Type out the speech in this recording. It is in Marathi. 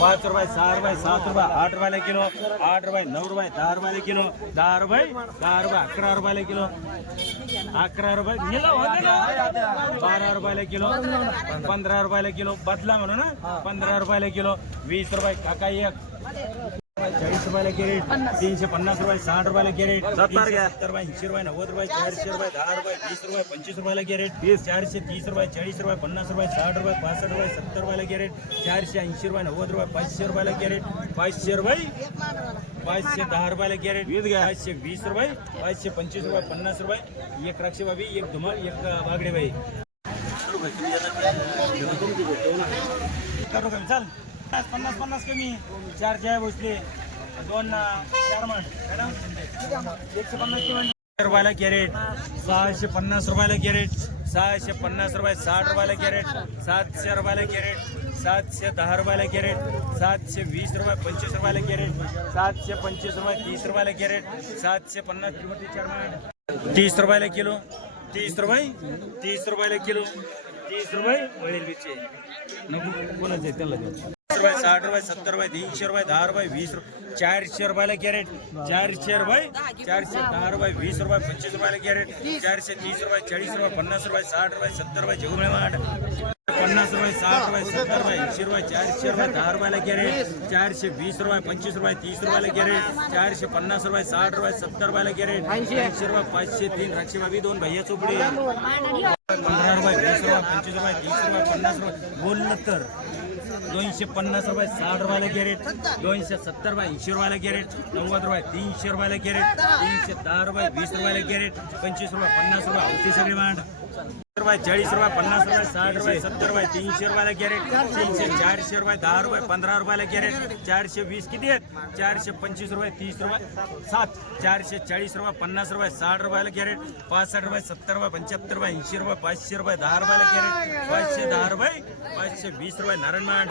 पाच रुपये सहा रुपये सात रुपये आठ रुपयाला किलो आठ रुपये नऊ रुपये दहा रुपयाला किलो दहा रुपये दहा रुपये अकरा रुपयाला किलो अकरा रुपये बारा रुपयाला किलो पंधरा रुपयाला किलो बदला म्हणू ना पंधरा रुपयाला किलो वीस रुपये काका एक. चाळीस रुपयाला कॅरेट तीनशे पन्नास रुपये साठ रुपयाला कॅरेट सत्तर रुपये ऐंशी रुपये नव्वद रुपये चारशे रुपये दहा रुपये वीस रुपये पंचवीस रुपयाला कॅरेट वीस. चारशे तीस रुपये चाळीस रुपये पन्नास रुपये साठ रुपये पासष्ट रुपये सत्तर रुपयाला कॅरेट चारशे ऐंशी रुपये नव्वद रुपये पाचशे रुपयाला कॅरेट पाचशे रुपये पाचशे दहा रुपयाला कॅरेट पाचशे वीस रुपये पाचशे पंचवीस रुपये पन्नास रुपये एक राक्षे बाबी एक धुमाळ एक बागडे बाई चाल. पन्नास पन्नास पन्नास कमी. चार चाय भोसले. दोन चार माण एकशे पन्नास रुपयाला कॅरेट. सहाशे पन्नास रुपयाला कॅरेट. सहाशे पन्नास रुपये साठ रुपयाला कॅरेट. सातशे रुपयाला कॅरेट. सातशे दहा रुपयाला कॅरेट. सातशे वीस रुपये पंचवीस रुपयाला कॅरेट. सातशे पंचवीस रुपये तीस रुपयाला कॅरेट. सातशे पन्नास तीस रुपयाला किलो. तीस रुपये तीस रुपयाला किलो. तीस रुपये वळेल बिचे नको कोणाचे त्याला रुपये, साठ रुपये, सत्तर रुपये, तीनशे रुपये, दहा रुपये, वीस रुपये चारशे रुपयाला कॅरेट, चारशे रुपये, चारशे, दहा रुपये, वीस रुपये, पंचवीस रुपयाला कॅरेट, चारशे, तीस रुपये, चाळीस रुपये, पन्नास रुपये, साठ रुपये, सत्तर रुपये, जेवढे वाढ. पन्नास रुपये, साठ रुपये, सत्तर रुपये, ऐंशी रुपये, चारशे रुपये, दहा रुपयाला कॅरेट, चारशे, वीस रुपये, पंचवीस रुपये, तीस रुपयाला कॅरेट, चारशे, पन्नास रुपये, साठ रुपये, सत्तर रुपयाला कॅरेट, ऐंशी रुपये, पाचशे, तीन, राक्षे बाबी, दोन भैया चोपडी. पंधरा रुपये, वीस रुपये, पंचवीस रुपये, तीस रुपये, पन्नास रुपये, बोललं तर. दोनशे पन्नास रुपये साठ रुपयाला कॅरेट दोनशे सत्तर रुपये ऐंशी रुपयाला कॅरेट नव्वद रुपये तीनशे रुपयाला कॅरेट तीनशे दहा रुपये वीस रुपयाला कॅरेट पंचवीस रुपये पन्नास रुपये अवती सगळी मांड. रुपये चाळीस रुपये पन्नास रुपये साठ रुपये सत्तर रुपये तीनशे रुपयाला कॅरेट तीनशे चारशे रुपये दहा रुपये पंधरा रुपयाला कॅरेट चारशे वीस किती आहेत? चारशे पंचवीस रुपये तीस रुपये सात चारशे चाळीस रुपये पन्नास रुपये साठ रुपयाला कॅरेट पासष्ट रुपये सत्तर रुपये पंच्याहत्तर रुपये ऐंशी रुपये पाचशे रुपये दहा रुपयाला कॅरेट पाचशे दहा रुपये पाचशे वीस रुपये नारायण मांड